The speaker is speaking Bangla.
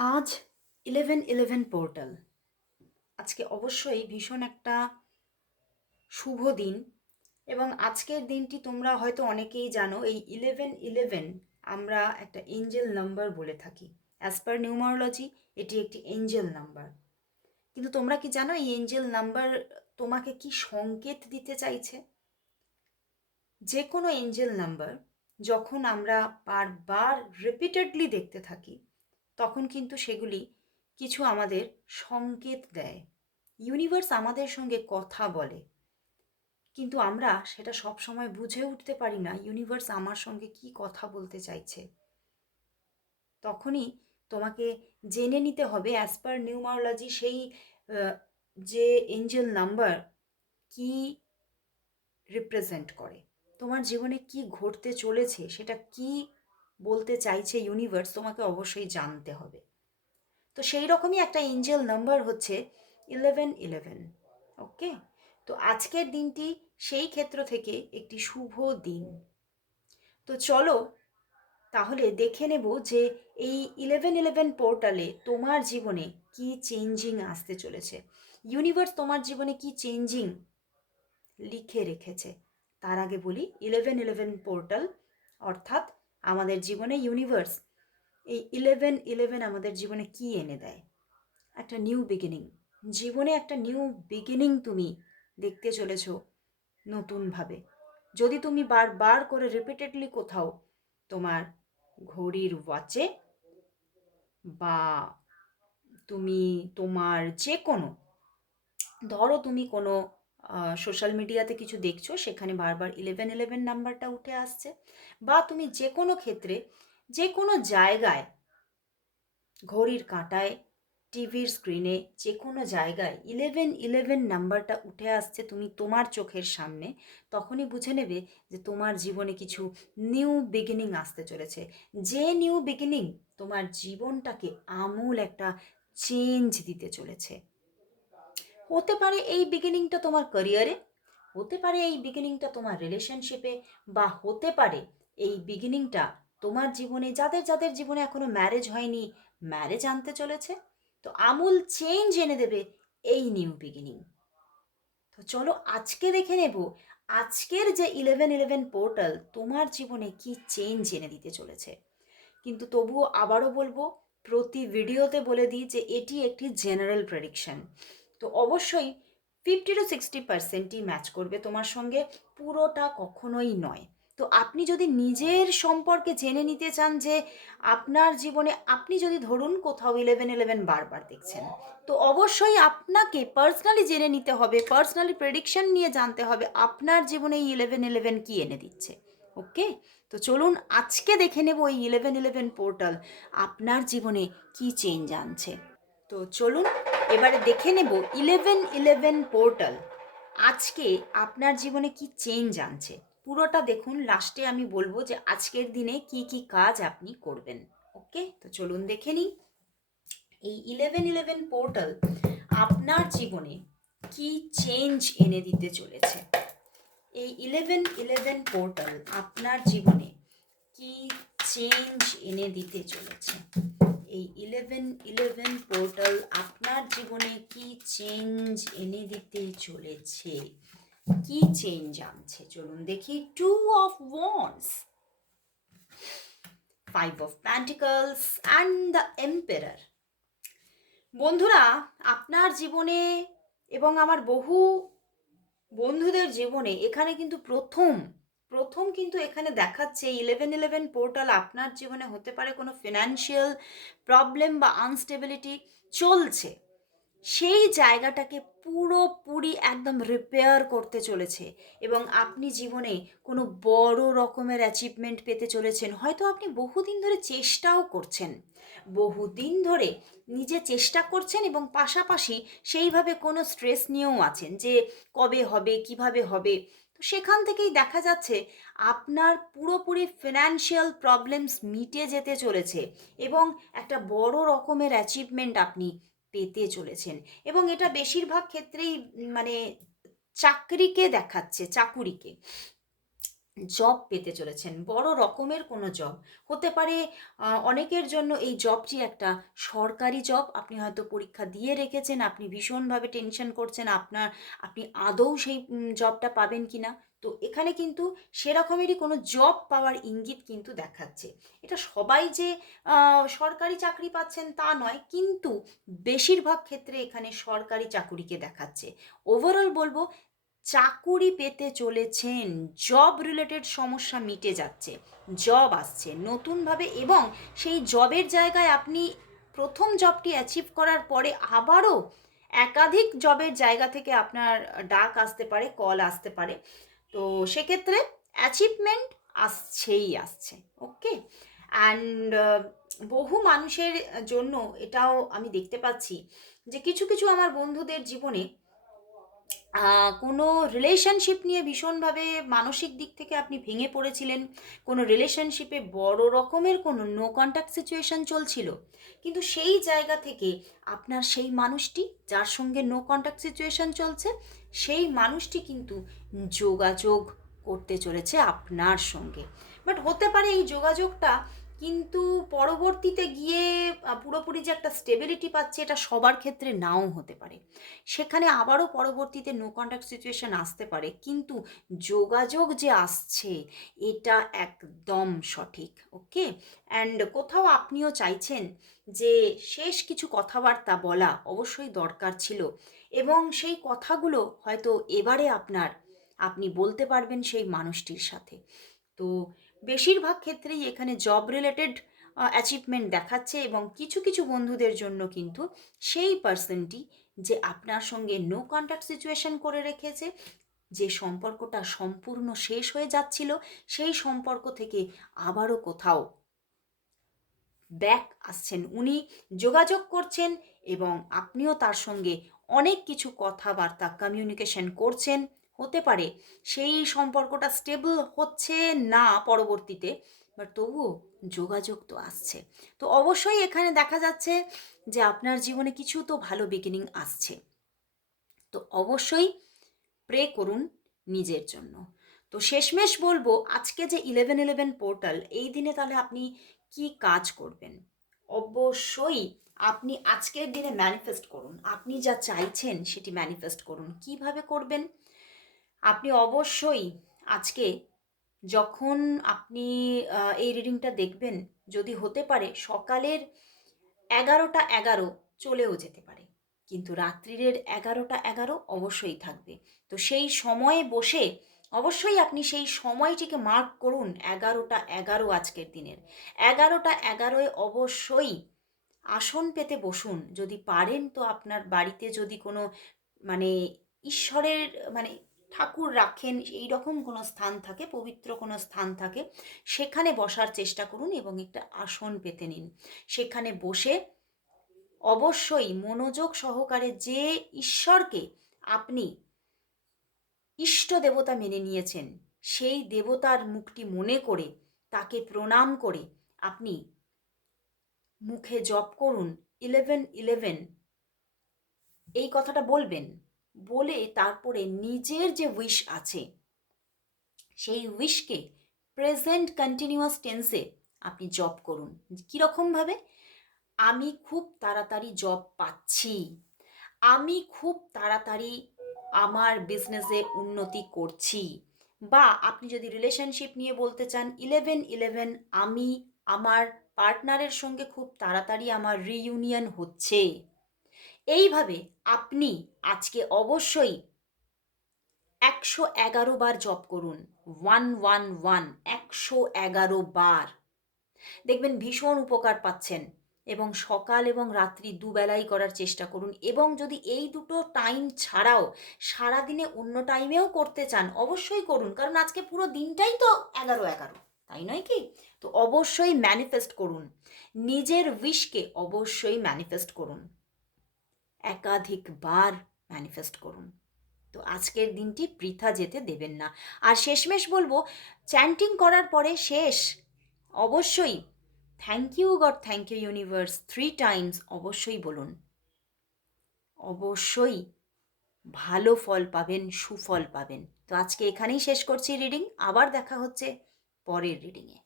আজ ইলেভেন ইলেভেন পোর্টাল আজকে অবশ্যই ভীষণ একটা শুভ দিন এবং আজকের দিনটি তোমরা হয়তো অনেকেই জানো, এই ইলেভেন ইলেভেন আমরা একটা এঞ্জেল নাম্বার বলে থাকি। অ্যাজ পার নিউমারোলজি এটি একটি এঞ্জেল নাম্বার কিন্তু তোমরা কি জানো, এই এঞ্জেল নাম্বার তোমাকে কি সংকেত দিতে চাইছে? যে কোনো এঞ্জেল নাম্বার যখন আমরা বারবার রিপিটেডলি দেখতে থাকি তখন কিন্তু সেগুলি কিছু আমাদের সংকেত দেয়। ইউনিভার্স আমাদের সঙ্গে কথা বলে। কিন্তু আমরা সেটা সব সময় বুঝে উঠতে পারি না ইউনিভার্স আমার সঙ্গে কি কথা বলতে চাইছে। তখনই তোমাকে জেনে নিতে হবে অ্যাজ পার নিউমারোলজি সেই যে এঞ্জেল নাম্বার কি রিপ্রেজেন্ট করে। তোমার জীবনে কি ঘটতে চলেছে, সেটা কি বলতে চাইছে ইউনিভার্স তোমাকে অবশ্যই জানতে হবে। তো সেই রকমই একটা এঞ্জেল নাম্বার হচ্ছে ইলেভেন ইলেভেন ওকে তো আজকের দিনটি সেই ক্ষেত্র থেকে একটি শুভ দিন। তো চলো তাহলে দেখে নেব যে এই ইলেভেন ইলেভেন পোর্টালে তোমার জীবনে কি চেঞ্জিং আসতে চলেছে। ইউনিভার্স তোমার জীবনে কি চেঞ্জিং লিখে রেখেছে। তার আগে বলি ইলেভেন ইলেভেন পোর্টাল অর্থাৎ আমাদের জীবনে ইউনিভার্স এই ইলেভেন ইলেভেন আমাদের জীবনে কি এনে দেয়? একটা নিউ বিগিনিং জীবনে একটা নিউ বিগিনিং তুমি দেখতে চলেছ নতুনভাবে। যদি তুমি বারবার করে রিপিটেডলি কোথাও তোমার ঘড়ির ওয়াচে বা তুমি তোমার যে কোনো ধরো তুমি কোনো সোশ্যাল মিডিয়াতে কিছু দেখছ, সেখানে বারবার ইলেভেন ইলেভেন নাম্বারটা উঠে আসছে, বা তুমি যে কোনো ক্ষেত্রে যে কোনো জায়গায় ঘড়ির কাঁটায় টিভির স্ক্রিনে যে কোনো জায়গায় ইলেভেন ইলেভেন নাম্বারটা উঠে আসছে তুমি তোমার চোখের সামনে, তখনই বুঝে নেবে যে তোমার জীবনে কিছু নিউ বিগিনিং আসতে চলেছে। যে নিউ বিগিনিং তোমার জীবনটাকে আমূল একটা চেঞ্জ দিতে চলেছে। হতে পারে এই বিগিনিংটা তোমার ক্যারিয়ারে হতে পারে এই বিগিনিংটা তোমার রিলেশনশিপে বা হতে পারে এই বিগিনিংটা তোমার জীবনে, যাদের যাদের জীবনে এখনও ম্যারেজ হয়নি ম্যারেজ আনতে চলেছে, তো আমূল চেঞ্জ এনে দেবে এই নিউ বিগিনিং তো চলো আজকে দেখে নেব, আজকের যে ইলেভেন ইলেভেন পোর্টাল তোমার জীবনে কি চেঞ্জ এনে দিতে চলেছে। কিন্তু তবুও আবারও বলব, প্রতি ভিডিওতে বলে দিই যে এটি একটি জেনারেল প্রেডিকশন তো অবশ্যই ফিফটি টু সিক্সটি পার্সেন্টই ম্যাচ করবে তোমার সঙ্গে, পুরোটা কখনোই নয়। তো আপনি যদি নিজের সম্পর্কে জেনে নিতে চান যে আপনার জীবনে আপনি যদি ধরুন কোথাও ইলেভেন ইলেভেন বারবার দেখছেন, তো অবশ্যই আপনাকে পার্সোনালি জেনে নিতে হবে পার্সোনালি প্রেডিকশন নিয়ে জানতে হবে আপনার জীবনে এই ইলেভেন ইলেভেন কী এনে দিচ্ছে। ওকে তো চলুন আজকে দেখে নেব এই ইলেভেন ইলেভেন পোর্টাল আপনার জীবনে কি চেঞ্জ আনছে। তো চলুন এবারে দেখে নেব ইলেভেন ইলেভেন পোর্টাল আজকে আপনার জীবনে কি চেঞ্জ আনছে? পুরোটা দেখুন লাস্টে আমি বলব যে আজকের দিনে কি কি কাজ আপনি করবেন। ওকে তো চলুন দেখে নিই। এই ইলেভেন ইলেভেন পোর্টাল আপনার জীবনে কি চেঞ্জ এনে দিতে চলেছে? এই ইলেভেন ইলেভেন পোর্টাল আপনার জীবনে কি চেঞ্জ এনে দিতে চলেছে? এই ইলেভেন ইলেভেন পোর্টাল আপনার জীবনে কি চেঞ্জ এনে দিতে চলেছে? কি চেঞ্জ আনছে? চলুন দেখি। Two of wands five of pentacles and the emperor বন্ধুরা, আপনার জীবনে এবং আমার বহু বন্ধুদের জীবনে এখানে কিন্তু প্রথম প্রথম কিন্তু এখানে দেখাচ্ছে ইলেভেন ইলেভেন পোর্টাল আপনার জীবনে হতে পারে কোনো ফিনান্সিয়াল প্রবলেম বা আনস্টেবিলিটি চলছে। সেই জায়গাটাকে পুরোপুরি একদম রিপেয়ার করতে চলেছে এবং আপনি জীবনে কোনো বড় রকমের অ্যাচিভমেন্ট পেতে চলেছেন। হয়তো আপনি বহুদিন ধরে চেষ্টাও করছেন। বহুদিন ধরে নিজে চেষ্টা করছেন এবং পাশাপাশি সেইভাবে কোনো স্ট্রেস নিয়েও আছেন যে কবে হবে, কীভাবে হবে তো সেখান থেকেই দেখা যাচ্ছে আপনার পুরোপুরি ফিনান্সিয়াল প্রবলেমস মিটে যেতে চলেছে এবং একটা বড় রকমের অ্যাচিভমেন্ট আপনি পেতে চলেছেন। এবং এটা বেশিরভাগ ক্ষেত্রেই মানে চাকরিকে দেখাচ্ছে, চাকুরিকে। জব পেতে চলেছেন। বড় রকমের কোনো জব হতে পারে অনেকের জন্য এই জবটি একটা সরকারি জব আপনি হয়তো পরীক্ষা দিয়ে রেখেছেন, আপনি ভীষণভাবে টেনশন করছেন, আপনার, আপনি আদৌ সেই জবটা পাবেন কি না তো এখানে কিন্তু সেরকমেরই কোনো জব পাওয়ার ইঙ্গিত কিন্তু দেখাচ্ছে। এটা সবাই যে সরকারি চাকরি পাচ্ছেন তা নয়, কিন্তু বেশিরভাগ ক্ষেত্রে এখানে সরকারি চাকুরিকে দেখাচ্ছে। ওভারঅল বলব চাকুরি পেতে চলেছেন জব রিলেটেড সমস্যা মিটে যাচ্ছে জব আসছে নতুনভাবে এবং সেই জবের জায়গায় আপনি প্রথম জবটি অ্যাচিভ করার পরে আবারও একাধিক জবের জায়গা থেকে আপনার ডাক আসতে পারে কল আসতে পারে। তো সেক্ষেত্রে অ্যাচিভমেন্ট আসছেই আসছে ওকে অ্যান্ড বহু মানুষের জন্য এটাও আমি দেখতে পাচ্ছি যে কিছু কিছু আমার বন্ধুদের জীবনে কোনো রিলেশনশিপ নিয়ে ভীষণভাবে মানসিক দিক থেকে আপনি ভেঙে পড়েছিলেন? কোনো রিলেশনশিপে বড় রকমের কোনো নো কন্ট্যাক্ট সিচুয়েশন চলছিল? কিন্তু সেই জায়গা থেকে আপনার সেই মানুষটি, যার সঙ্গে নো কন্ট্যাক্ট সিচুয়েশন চলছে, সেই মানুষটি কিন্তু যোগাযোগ করতে চলেছে আপনার সঙ্গে। বাট হতে পারে এই যোগাযোগটা কিন্তু পরবর্তীতে গিয়ে পুরোপুরি যে একটা স্টেবিলিটি পাচ্ছে, এটা সবার ক্ষেত্রে নাও হতে পারে। সেখানে আবারও পরবর্তীতে নো কন্ট্যাক্ট সিচুয়েশন আসতে পারে, কিন্তু যোগাযোগ যে আসছে, এটা একদম সঠিক ওকে অ্যান্ড কোথাও আপনিও চাইছেন যে শেষ কিছু কথাবার্তা বলা অবশ্যই দরকার ছিল, এবং সেই কথাগুলো হয়তো এবারে আপনার, আপনি বলতে পারবেন সেই মানুষটির সাথে। তো বেশিরভাগ ক্ষেত্রেই এখানে জব রিলেটেড অ্যাচিভমেন্ট দেখাচ্ছে এবং কিছু কিছু বন্ধুদের জন্য কিন্তু সেই পার্সনটি যে আপনার সঙ্গে নো কন্ট্যাক্ট সিচুয়েশন করে রেখেছে, যে সম্পর্কটা সম্পূর্ণ শেষ হয়ে যাচ্ছিল, সেই সম্পর্ক থেকে আবারও কোথাও ব্যাক আসছেন। উনি যোগাযোগ করছেন এবং আপনিও তার সঙ্গে অনেক কিছু কথাবার্তা কমিউনিকেশন করছেন। হতে পারে সেই সম্পর্কটা স্টেবল হচ্ছে না পরবর্তীতে বাট তবুও যোগাযোগ তো আসছে। তো অবশ্যই এখানে দেখা যাচ্ছে যে আপনার জীবনে কিছু তো ভালো বিগিনিং আসছে। তো অবশ্যই প্রে করুন নিজের জন্য। তো শেষমেশ বলব, আজকে যে ইলেভেন ইলেভেন পোর্টাল এই দিনে তাহলে আপনি কি কাজ করবেন? অবশ্যই আপনি আজকের দিনে ম্যানিফেস্ট করুন। আপনি যা চাইছেন সেটি ম্যানিফেস্ট করুন। কীভাবে করবেন? আপনি অবশ্যই আজকে যখন আপনি এই রিডিংটা দেখবেন, যদি হতে পারে সকালের এগারোটা এগারো চলেও যেতে পারে। কিন্তু রাত্রিরের এগারোটা এগারো অবশ্যই থাকবে। তো সেই সময়ে বসে অবশ্যই আপনি সেই সময়টিকে মার্ক করুন, এগারোটা এগারো আজকের দিনের। এগারোটা এগারোয় অবশ্যই আসন পেতে বসুন। যদি পারেন তো আপনার বাড়িতে যদি কোনো মানে ঈশ্বরের মানে ঠাকুর রাখেন এই রকম কোনো স্থান থাকে, পবিত্র কোনো স্থান থাকে, সেখানে বসার চেষ্টা করুন এবং একটা আসন পেতে নিন। সেখানে বসে অবশ্যই মনোযোগ সহকারে যে ঈশ্বরকে আপনি ইষ্ট দেবতা মেনে নিয়েছেন, সেই দেবতার মুখটি মনে করে, তাকে প্রণাম করে আপনি মুখে জপ করুন, ইলেভেন ইলেভেন, এই কথাটা বলবেন। বলে তারপরে নিজের যে উইশ আছে, সেই উইশকে প্রেজেন্ট কন্টিনিউয়াস টেন্সে আপনি জব করুন। কীরকমভাবে আমি খুব তাড়াতাড়ি জব পাচ্ছি। আমি খুব তাড়াতাড়ি আমার বিজনেসে উন্নতি করছি। বা আপনি যদি রিলেশনশিপ নিয়ে বলতে চান ইলেভেন ইলেভেন আমি আমার পার্টনারের সঙ্গে খুব তাড়াতাড়ি আমার রিইউনিয়ন হচ্ছে। এইভাবে আপনি আজকে অবশ্যই একশো এগারো বার জব করুন। ওয়ান ওয়ান ওয়ান, একশো এগারো বার। দেখবেন ভীষণ উপকার পাচ্ছেন এবং সকাল এবং রাত্রি দুবেলাই করার চেষ্টা করুন এবং যদি এই দুটো টাইম ছাড়াও সারাদিনে অন্য টাইমেও করতে চান, অবশ্যই করুন। কারণ আজকে পুরো দিনটাই তো এগারো এগারো, তাই নয় কি? তো অবশ্যই ম্যানিফেস্ট করুন। নিজের উইশকে অবশ্যই ম্যানিফেস্ট করুন। একাধিকবার ম্যানিফেস্ট করুন। তো আজকের দিনটি বৃথা যেতে দেবেন না। আর শেষমেশ বলব চ্যান্টিং করার পরে শেষ, অবশ্যই thank you God thank you universe three times অবশ্যই বলুন। অবশ্যই ভালো ফল পাবেন, সুফল পাবেন। তো আজকে এখানেই শেষ করছি রিডিং আবার দেখা হচ্ছে পরের রিডিংয়ে